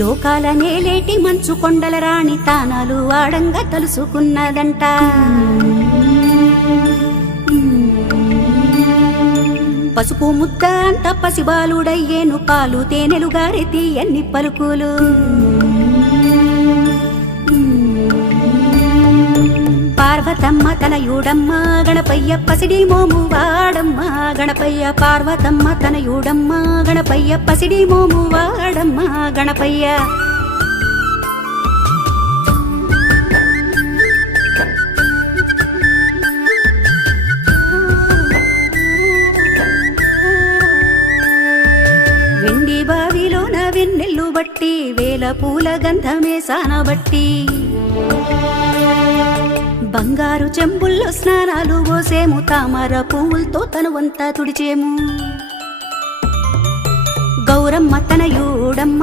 లోకాల నేలేటి మంచు కొండల రాణి తానాలు ఆడంగా తలుసుకున్నదంట. పసుపు ముద్ద అంత పసిబాలుడయ్యేను పాలు తేనెలు గారెతి ఎన్ని పలుకులు. పార్వతమ్మ తనయుడమ్మ గణపయ్య పసిడి మోము వాడమ్మ గణపయ్య. పార్వతమ్మ తనయుడమ్మ గణపయ్య పసిడి మోము వాడమ్మ గణపయ్య. వెండి బావిలోన వెన్నెల్లు బట్టి వేల పూల గంధమే సానబట్టి బంగారు చెంబుల్లో స్నానాలు పోసేము తామర పువ్వులతో తనువంతా తుడిచేము. గౌరమ్మ తనయుడమ్మ